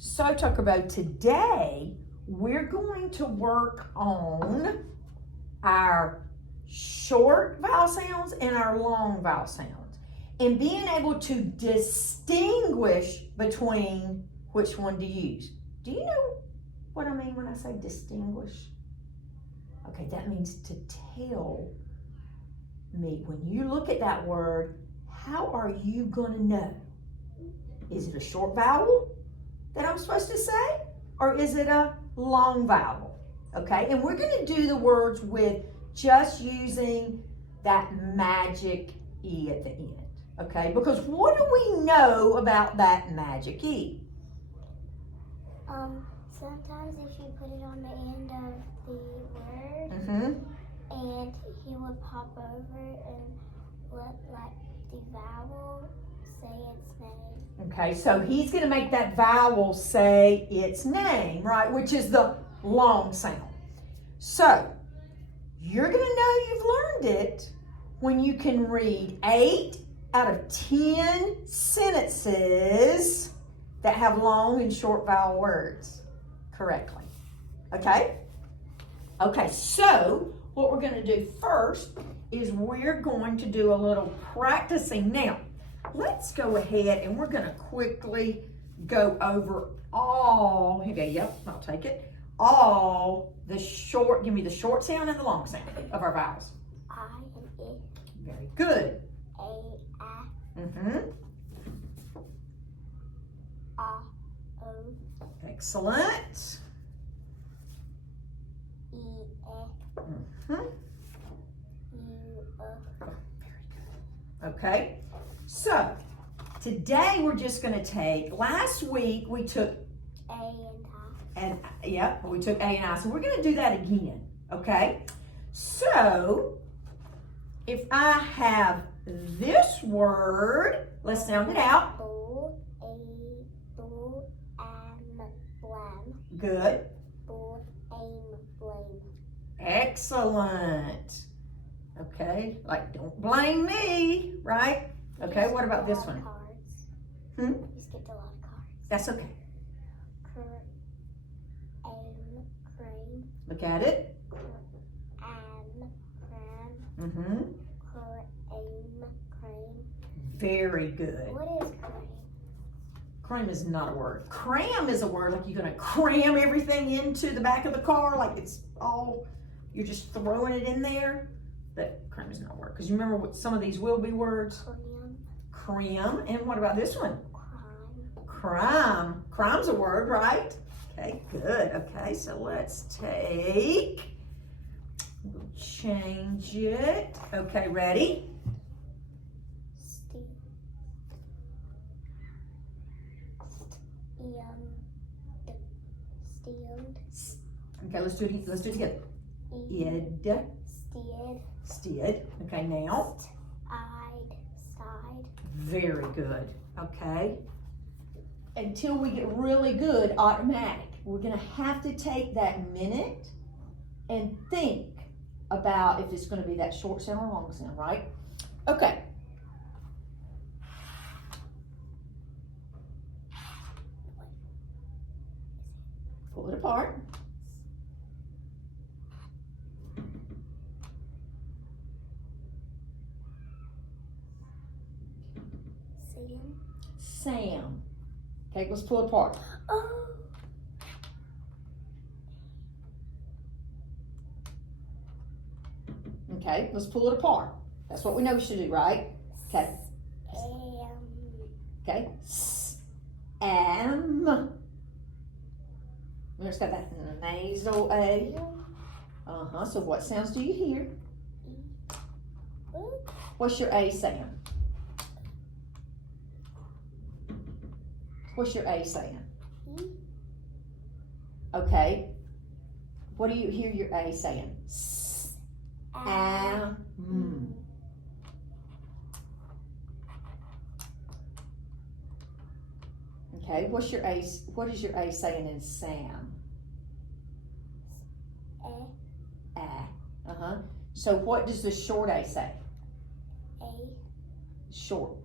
So, Tuckerbo, today we're going to work on our short vowel sounds and our long vowel sounds, and being able to distinguish between which one to use. Do you know what I mean when I say distinguish? Okay, that means to tell me when you look at that word, how are you going to know? Is it a short vowel that I'm supposed to say, or is it a long vowel? Okay, and we're going to do the words with just using that magic E at the end. Okay, because what do we know about that magic E? Sometimes if you put it on the end of the word, and he would pop over and let the vowel say its name. Okay, so he's going to make that vowel say its name, right, which is the long sound. So, you're going to know you've learned it when you can read 8 out of 10 sentences that have long and short vowel words correctly. Okay? Okay, so what we're going to do first is we're going to do a little practicing. Now, let's go ahead and we're going to quickly go over all, okay, yep, I'll take it, all the short, give me the short sound and the long sound of our vowels. I and I. Very good. A, I. O. Excellent. E, E. U, O. Very good. Okay, so today we're just going to take, last week we took A and I. and yep, we took A and I, so we're going to do that again, okay? So, if I have this word, let's sound it out. Boo, blam. Good. Boo, blame. Excellent. Okay, like don't blame me, right? Okay, what about this one? You skipped a lot of cards. That's okay. Cream. Look at it. Cream. Very good. What is cream? Cream is not a word. Cram is a word, like you're going to cram everything into the back of the car, like it's all, you're just throwing it in there. That cram is not a word. Because you remember what some of these will be words? Cram. And what about this one? Crime. Crime's a word, right? Okay, good. Okay, so let's take, we'll change it. Okay, ready? Okay, let's do it together. Stead. Okay, now. Side. Very good. Okay. Until we get really good, automatic. We're going to have to take that minute and think about if it's going to be that short sound or long sound, right? Okay. Pull it apart. Sam. Okay, let's pull it apart. Oh. Okay, let's pull it apart. That's what we know we should do, right? Okay. Okay. Am. We just got that nasal A. So what sounds do you hear? What's your A sound? What's your A saying? Okay. What do you hear your A saying? Okay. What's your A? What is your A saying in Sam? So what does the short A say? Short.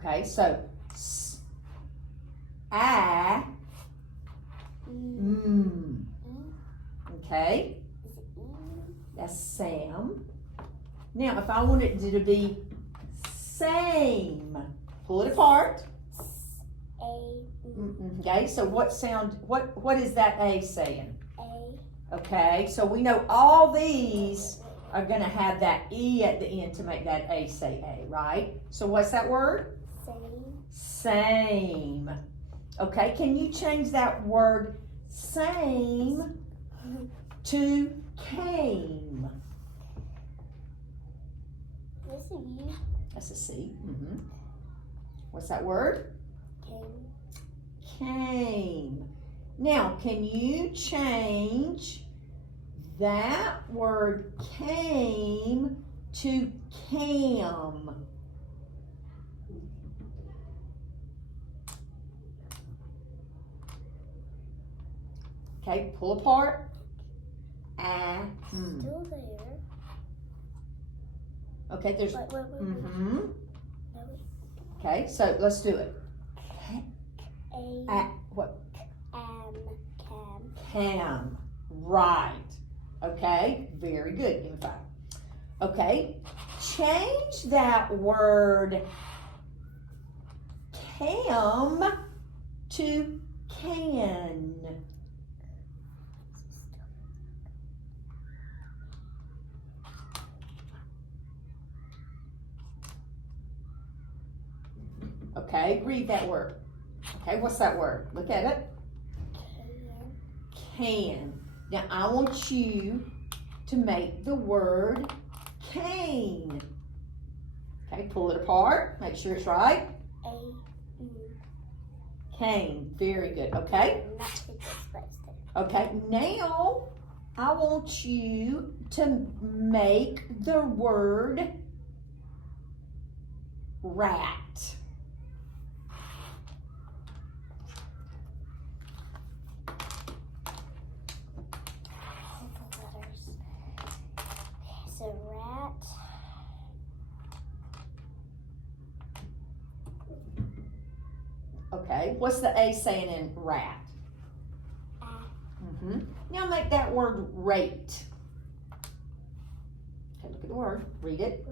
Okay. So A, Mm. Okay, Is it E? that's Sam. Now, if I wanted it to be same, pull it apart. A. Okay, so what sound, what is that A saying? A. Okay, so we know all these are gonna have that E at the end to make that A say A, right? So what's that word? Same. Same. Okay, can you change that word same to came? This is U. That's a C. What's that word? Came. Came. Now, can you change that word came to cam? Okay, pull apart. Still there. Okay, there's. Wait. Mm-hmm. No. Okay, so let's do it. What? Cam. Cam. Right. Okay, very good. Give me 5. Okay, change that word cam to can. Okay, read that word. Okay, what's that word? Look at it. Can. Now I want you to make the word cane. Okay, pull it apart. Make sure it's right. Cane. Very good. Okay. Okay, now I want you to make the word rat. So rat. Okay, what's the A saying in rat? Now make that word rate. Okay, look at the word. Read it.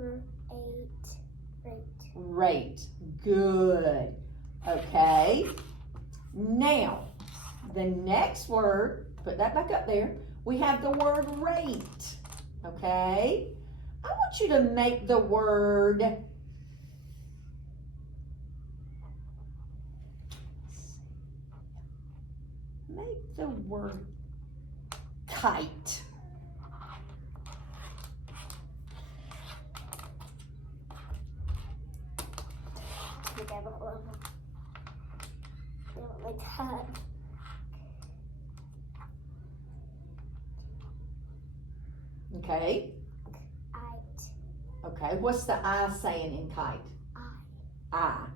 Rate. Good. Okay. Now, the next word, put that back up there. We have the word rate. Okay. I want you to make the word kite. Okay. Okay, what's the I saying in kite? I.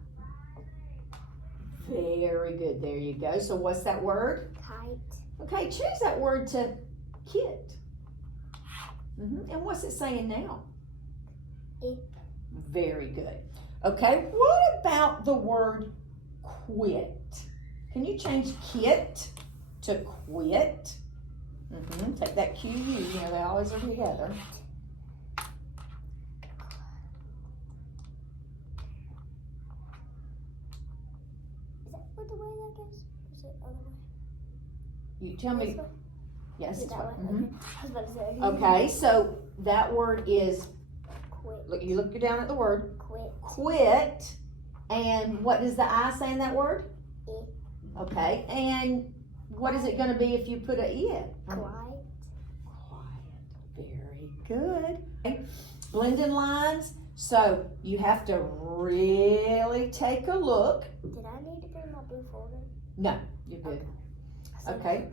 Very good, there you go. So what's that word? Kite. Okay, change that word to kit. And what's it saying now? It. Very good. Okay, what about the word quit? Can you change kit to quit? Take that QU, you know, they always are together. Is that what the way that goes? Or is it the other way? You tell me. This way? Yes, it's that right. way? Okay. I was about to say. Okay, so that word is, Quit. look, you look down at the word. Quit. Quit. And what does the I say in that word? It. Okay, and what is it going to be if you put a it? Quiet. Very good. Okay. Blending lines. So you have to really take a look. Did I need to bring my blue folder? No, you're good. Okay. Okay.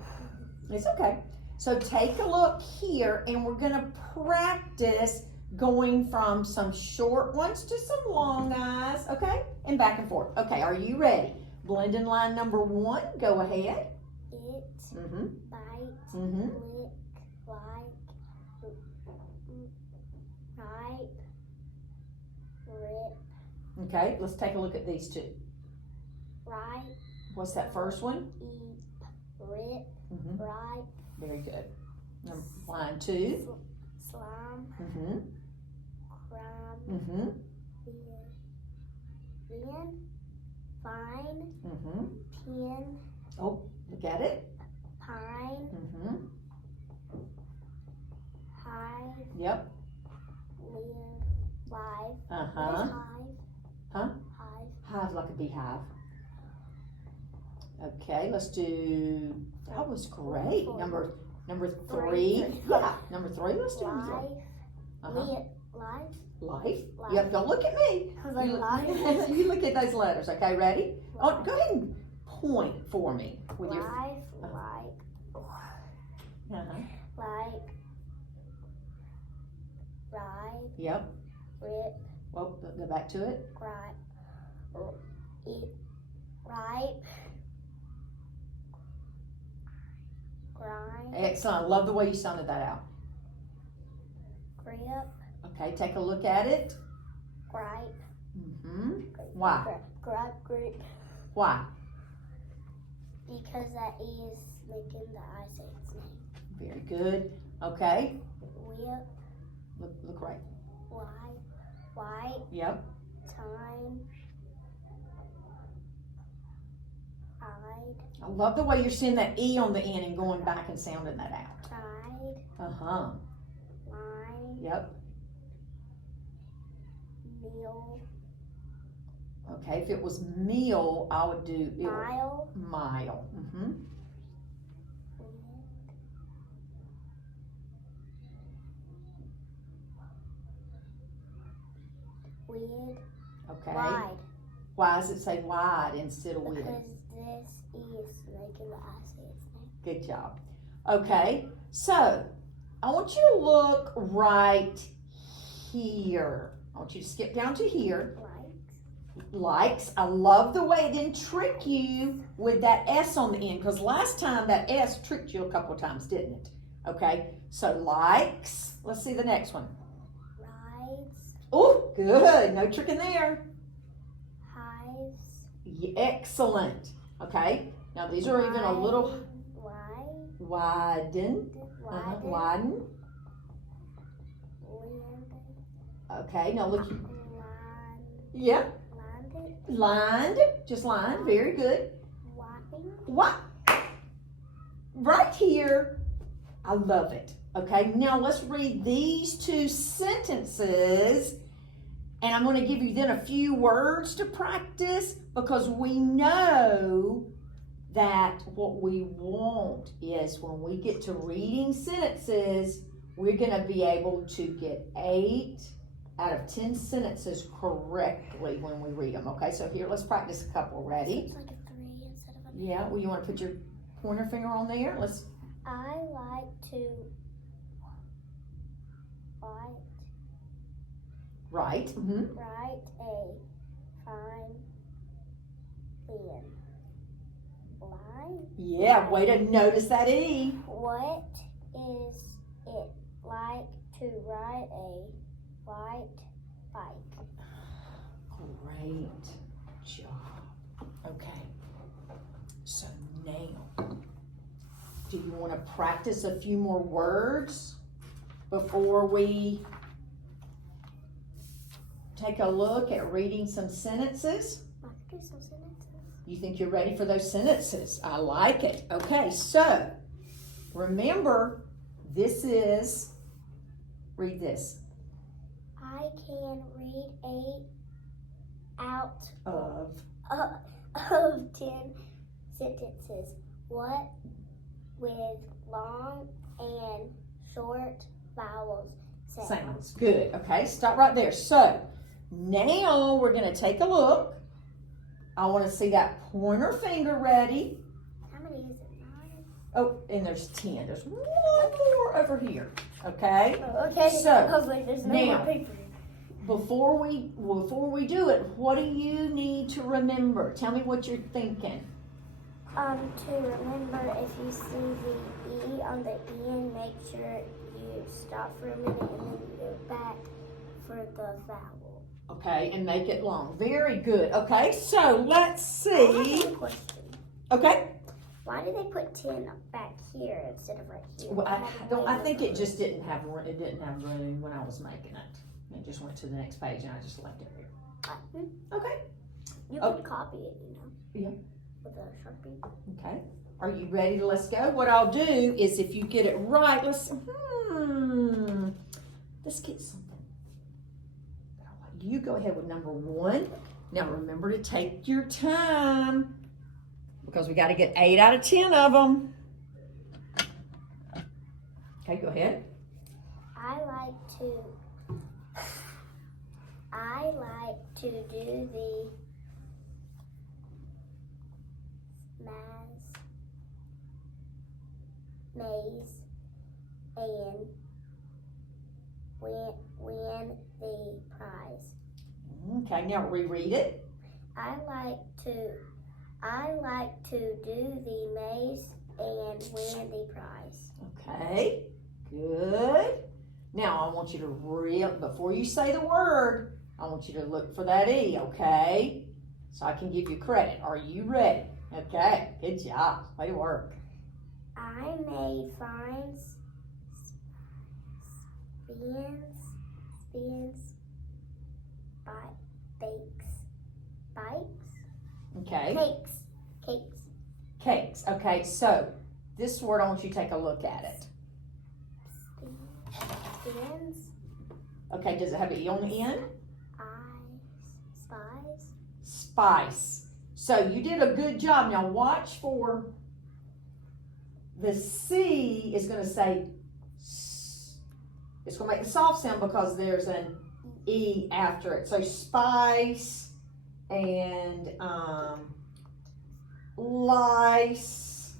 It's okay. So take a look here and we're going to practice going from some short ones to some long eyes, okay? And back and forth. Okay, are you ready? Blending line number 1, go ahead. It. Bite. Lick. Like. Ripe. Rip. Okay, let's take a look at these two. Right. What's that first one? Eat, rip, Mm-hmm. right, Very good. Line 2. slime, Mm-hmm. crime, Mm-hmm. then, fine, Mm-hmm. pin, Oh, look at it. pine, Mm-hmm. hive, Yep. live, live. What Uh-huh. is hive? Huh? Hive. Hive like a beehive. Okay, let's do, that was great. Number 3. Yeah, number 3, let's do number 3. Life, Uh-huh. life, Life. life. Yep, don't look at me. I was like, life. You look at those letters, okay, ready? Oh, go ahead and point for me with your, Life, uh-huh. like, ride, Yep. rip, Well, go back to it. gripe, eat, ripe, grind, Excellent. I love the way you sounded that out. grip, Okay, take a look at it. gripe. Mm-hmm. Why? Gripe, grip. Why? Because that E is making the I say its name. Very good. Okay. Whip, Look right. white, Yep. time, hide, I love the way you're seeing that E on the end and going back and sounding that out. tide, Uh-huh. line, Yep. meal, Okay, if it was meal, I would do mile, mile. Mm-hmm. weird, Okay. wide. Why does it say wide instead of with? Because this E is making the I say its name. Good job. Okay, so I want you to look right here. I want you to skip down to here. Likes. I love the way it didn't trick you with that S on the end, because last time that S tricked you a couple of times, didn't it? Okay, so likes. Let's see the next one. Rides, Oh, good. No tricking there. hives, Excellent. Okay, now these are even a little widen. widen, Widen. Okay, now look. Yeah. Lined. Just lined. Very good. What? Right here. I love it. Okay, now let's read these 2 sentences. And I'm going to give you then a few words to practice, because we know that what we want is when we get to reading sentences, we're going to be able to get 8 out of 10 sentences correctly when we read them. Okay, so here, let's practice a couple. Ready? It's like a 3 instead of a Yeah, well, you want to put your pointer finger on there? Let's. I like to Right. Mm-hmm. write a fine thin line. Yeah, way to notice that E. What is it like to ride a white bike? Great job. Okay, so now, do you want to practice a few more words before we take a look at reading some sentences? I could do some sentences. You think you're ready for those sentences? I like it. Okay, so remember, this is, read this. I can read 8 out Of. of 10 sentences. What with long and short vowels Sounds good. Okay, stop right there. So now we're going to take a look. I want to see that pointer finger ready. How many is it? 9? Oh, and there's 10. There's one more over here. Okay. Oh, okay. So, I was like, there's no now, more paper. Before we do it, what do you need to remember? Tell me what you're thinking. To remember, if you see the E on the end, make sure you stop for a minute and then you go back for the vowel. Okay, and make it long. Very good. Okay, so let's I have see. one question. Okay. Why did they put 10 back here instead of right here? Well, I think it just didn't have room when I was making it. It just went to the next page and I just left it there. Okay. You can copy it, Yeah. With a Sharpie. Okay. Are you ready to let's go? What I'll do is if you get it right, let's get something. You go ahead with number 1. Now remember to take your time because we got to get 8 out of 10 of them. Okay, go ahead. I like to do the maze and win the prize. Okay, now reread it. I like to do the maze and win the prize. Okay, good. Now I want you to before you say the word, I want you to look for that E, okay? So I can give you credit. Are you ready? Okay, good job. Way to work. I made finds, spins, bikes, Okay. Cakes. Okay, so this word, I want you to take a look at it. Spins. Okay, does it have an E on the end? Spice. So you did a good job. Now watch for the C is going to say, it's going to make the soft sound because there's an E after it. So spice and lice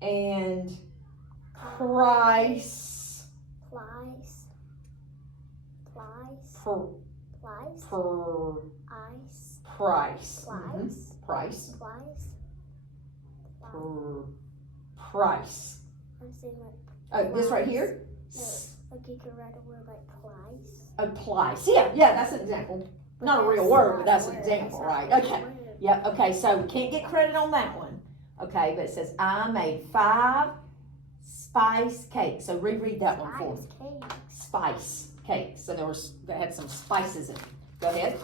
and price. Price. Price. Oh, this right here? Like you could write a word like plies. Oh, plies. Yeah, that's an example. Not a real word, but that's an example, right? Okay. Yep, okay, so we can't get credit on that one. Okay, but it says, I made 5 spice cakes. So reread that one for me. Spice cakes. So they had some spices in it. Go ahead.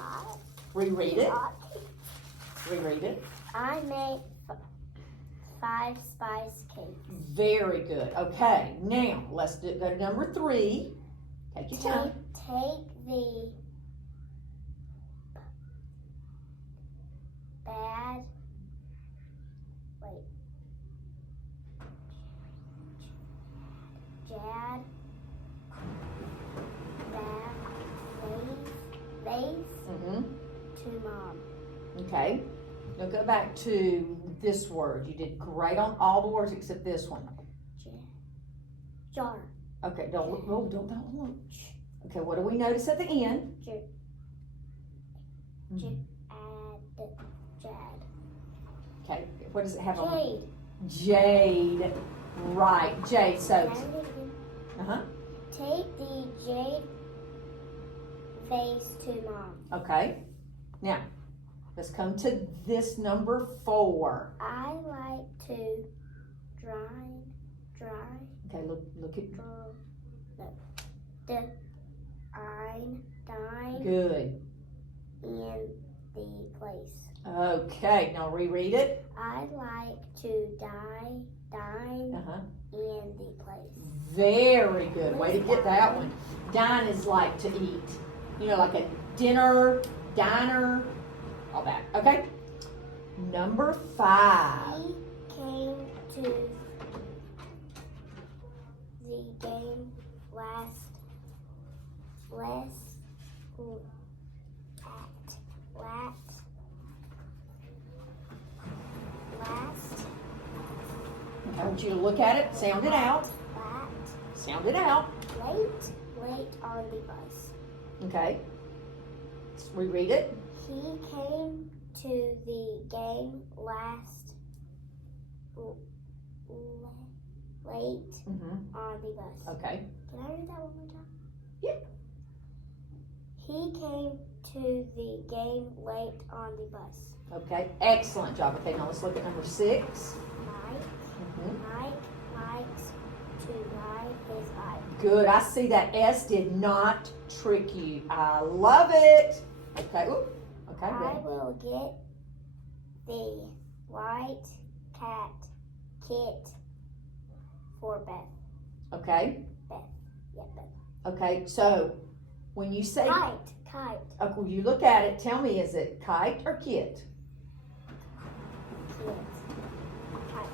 Reread it. Reread it. I made 5 spice cakes. Very good. Okay, now let's go to number 3. Take your time. Take the bad. Wait. Jad. Vase. To mom. Okay. Now go back to this word. You did great on all the words except this one. Jar. Okay, don't look. Okay, what do we notice at the end? Jad. Okay, what does it have on? Jade. Jade. Right, jade. So. Take the jade vase to mom. Okay. Now, let's come to this number 4. I like to dry. Okay, look at. Dine. Good. In the place. Okay, now reread it. I like to dine in the place. Very good. Way to get that one. Dine is like to eat. You know, like a dinner, diner, all that. Okay? Number 5. He came to the game last. I want you to look at it, sound it out. Sound it out. Late on the bus. Okay. Let's reread it. He came to the game late on the bus. Okay. Can I read that one more time? Yeah. He came to the game late on the bus. Okay, excellent job. Okay, now let's look at number 6. Mike. Mm-hmm. Mike likes to ride his bike. Good. I see that S did not trick you. I love it. Okay. Oop. Okay. I Ready? will get the white cat kit for Beth. Okay. Beth. Yeah, Beth. Okay. So when you say Kite. when you look at it, tell me, is it kite or kit? Kit. Kite.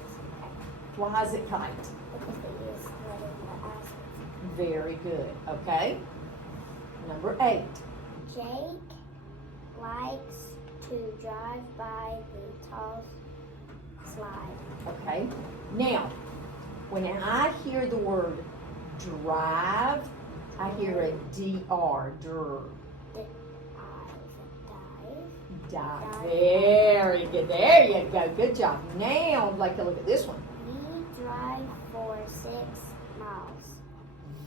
Why is it kite? Because they use letting the acid. Very good. Okay. Number 8. Jake likes to drive by the tall slide. Okay. Now, when I hear the word drive, I hear a DR. Dive. Very good. There you go. Good job. Now, I'd like to look at this one. We drive for 6 miles.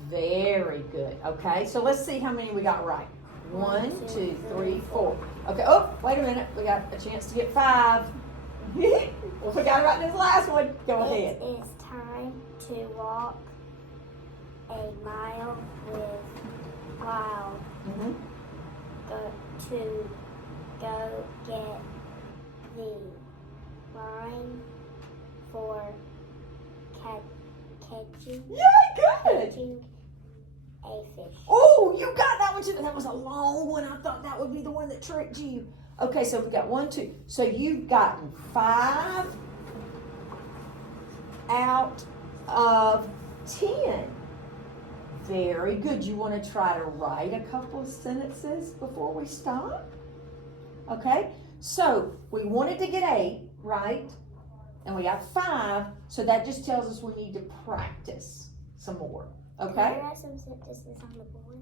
Very good. Okay, so let's see how many we got right. 1, 2, 3, 4. Okay, oh, wait a minute. We got a chance to get 5. Well, we got it right in this last one. Go ahead. It is time to walk a mile with Wild. Mm-hmm. Go get the line for catching Yeah, good. a fish. Oh, you got that one too. That was a long one. I thought that would be the one that tricked you. Okay, so we got 1, 2. So you've gotten 5 out of 10. Very good. You want to try to write a couple of sentences before we stop? Okay, so we wanted to get 8, right? And we got 5, so that just tells us we need to practice some more. Can Okay? I write some sentences on the board?